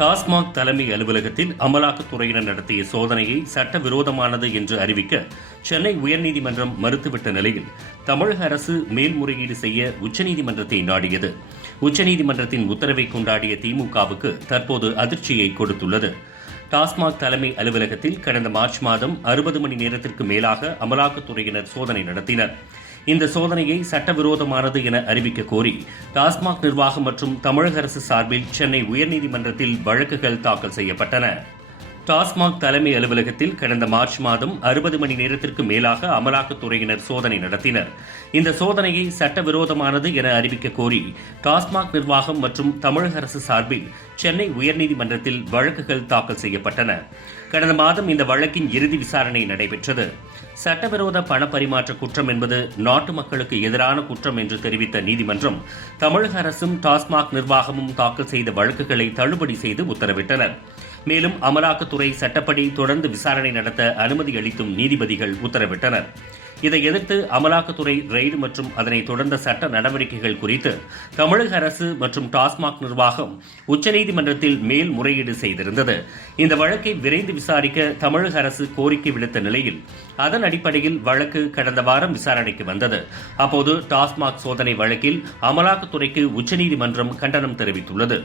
டாஸ்மாக் தலைமை அலுவலகத்தில் அமலாக்கத்துறையினர் நடத்திய சோதனையை சட்டவிரோதமானது என்று அறிவிக்க சென்னை உயர்நீதிமன்றம் மறுத்துவிட்ட நிலையில் தமிழக அரசு மேல்முறையீடு செய்ய உச்சநீதிமன்றத்தை நாடியது. உச்சநீதிமன்றத்தின் உத்தரவை கொண்டாடிய திமுகவுக்கு தற்போது அதிர்ச்சியை கொடுத்துள்ளது. டாஸ்மாக் தலைமை அலுவலகத்தில் கடந்த மார்ச் மாதம் 60 மணி நேரத்திற்கு மேலாக அமலாக்கத்துறையினர் சோதனை நடத்தினர். இந்த சோதனையை சட்டவிரோதமானது என அறிவிக்க கோரி டாஸ்மாக் நிர்வாகம் மற்றும் தமிழக அரசு சார்பில் சென்னை உயர்நீதிமன்றத்தில் வழக்குகள் தாக்கல் செய்யப்பட்டன. டாஸ்மாக் தலைமை அலுவலகத்தில் கடந்த மார்ச் மாதம் 60 மணி நேரத்திற்கு மேலாக அமலாக்கத்துறையினர் சோதனை நடத்தினர். இந்த சோதனையை சட்டவிரோதமானது என அறிவிக்க கோரி டாஸ்மாக் நிர்வாகம் மற்றும் தமிழக அரசு சார்பில் சென்னை உயர்நீதிமன்றத்தில் வழக்குகள் தாக்கல் செய்யப்பட்டன. கடந்த மாதம் இந்த வழக்கின் இறுதி விசாரணை நடைபெற்றது. சட்டவிரோத பணப்பரிமாற்ற குற்றம் என்பது நாட்டு மக்களுக்கு எதிரான குற்றம் என்று தெரிவித்த நீதிமன்றம் தமிழக அரசும் டாஸ்மாக் நிர்வாகமும் தாக்கல் செய்த வழக்குகளை தள்ளுபடி செய்து உத்தரவிட்டனர். மேலும் அமலாக்கத்துறை சட்டப்படி தொடர்ந்து விசாரணை நடத்த அனுமதி அளித்தும் நீதிபதிகள் உத்தரவிட்டனர். இதை எதிர்த்து அமலாக்கத்துறை ரெய்டு மற்றும் அதனை தொடர்ந்த சட்ட நடவடிக்கைகள் குறித்து தமிழக அரசு மற்றும் டாஸ்மாக் நிர்வாகம் உச்சநீதிமன்றத்தில் மேல்முறையீடு செய்திருந்தது. இந்த வழக்கை விரைந்து விசாரிக்க தமிழக அரசு கோரிக்கை விடுத்த நிலையில் அதன் அடிப்படையில் வழக்கு கடந்த வாரம் விசாரணைக்கு வந்தது. அப்போது டாஸ்மாக் சோதனை வழக்கில் அமலாக்கத்துறைக்கு உச்சநீதிமன்றம் கண்டனம் தெரிவித்துள்ளது.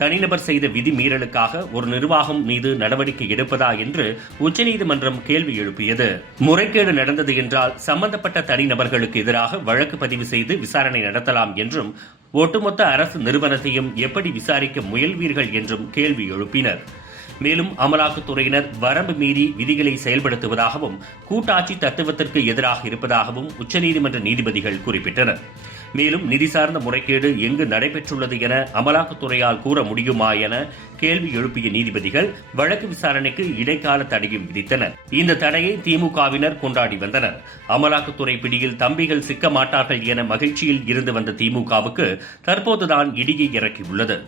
தனிநபர் செய்த விதி மீறலுக்காக ஒரு நிர்வாகம் மீது நடவடிக்கை எடுப்பதா என்று உச்சநீதிமன்றம் கேள்வி எழுப்பியது. முறைகேடு நடந்தது என்றால் சம்பந்தப்பட்ட தனிநபர்களுக்கு எதிராக வழக்கு பதிவு செய்து விசாரணை நடத்தலாம் என்றும், ஒட்டுமொத்த அரசு நிறுவனத்தையும் எப்படி விசாரிக்க முயல்வீர்கள் என்றும் கேள்வி எழுப்பினர். மேலும் அமலாக்கத்துறையினர் வரம்பு மீறி விதிகளை செயல்படுத்துவதாகவும் கூட்டாட்சி தத்துவத்திற்கு எதிராக இருப்பதாகவும் உச்சநீதிமன்ற நீதிபதிகள் குறிப்பிட்டனர். மேலும் நிதி சார்ந்த முறைகேடு எங்கு நடைபெற்றுள்ளது என அமலாக்கத்துறையால் கூற முடியுமா என கேள்வி எழுப்பிய நீதிபதிகள் வழக்கு விசாரணைக்கு இடைக்கால தடையும் விதித்தனர். இந்த தடையை திமுகவினர் கொண்டாடி வந்தனர். அமலாக்கத்துறை பிடியில் தம்பிகள் சிக்க மாட்டார்கள் என மகிழ்ச்சியில் இருந்து வந்த திமுகவுக்கு தற்போதுதான் இடியை இறக்கியுள்ளது.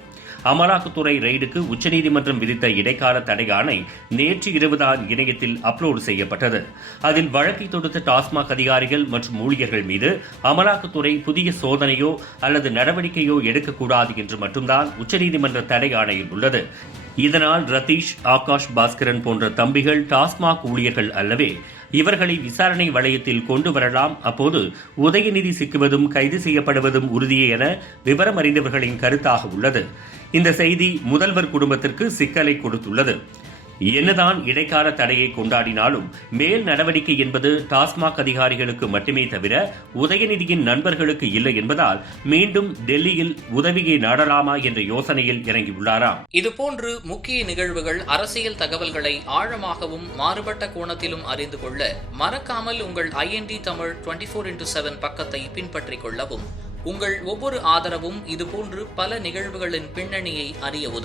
அமலாக்கத்துறை ரெய்டுக்கு உச்சநீதிமன்றம் விதித்த இடைக்கால தடை ஆணை நேற்று இரவுதான் இணையத்தில் அப்லோடு செய்யப்பட்டது. அதில் வழக்கை தொடுத்த டாஸ்மாக் அதிகாரிகள் மற்றும் ஊழியர்கள் மீது அமலாக்கத்துறை புதிய சோதனையோ அல்லது நடவடிக்கையோ எடுக்கக்கூடாது என்று மட்டும்தான் உச்சநீதிமன்ற தடை ஆணையில் உள்ளது. இதனால் ரதீஷ், ஆகாஷ் பாஸ்கரன் போன்ற தம்பிகள் டாஸ்மாக் ஊழியர்கள் அல்லவே. இவர்களை விசாரணை வளையத்தில் கொண்டு வரலாம். அப்போது உதயநிதி சிக்குவதும் கைது செய்யப்படுவதும் உறுதியே என விவரம் அறிந்தவர்களின் கருத்தாக உள்ளது. இந்த செய்தி முதல்வர் குடும்பத்திற்கு சிக்கலை கொடுத்துள்ளது. என்னதான் இடைக்கால தடையை கொண்டாடினாலும் மேல் நடவடிக்கை என்பது டாஸ்மாக் அதிகாரிகளுக்கு மட்டுமே தவிர உதயநிதியின் நண்பர்களுக்கு இல்லை என்பதால் மீண்டும் டெல்லியில் உதவியை நாடலாமா என்ற யோசனையில் இறங்கியுள்ளாராம். இதுபோன்று முக்கிய நிகழ்வுகள், அரசியல் தகவல்களை ஆழமாகவும் மாறுபட்ட கோணத்திலும் அறிந்து கொள்ள மறக்காமல் உங்கள் IND தமிழ் 24/7 பக்கத்தை பின்பற்றிக் கொள்ளவும். உங்கள் ஒவ்வொரு ஆதரவும் இதுபோன்று பல நிகழ்வுகளின் பின்னணியை அறிய உதவும்.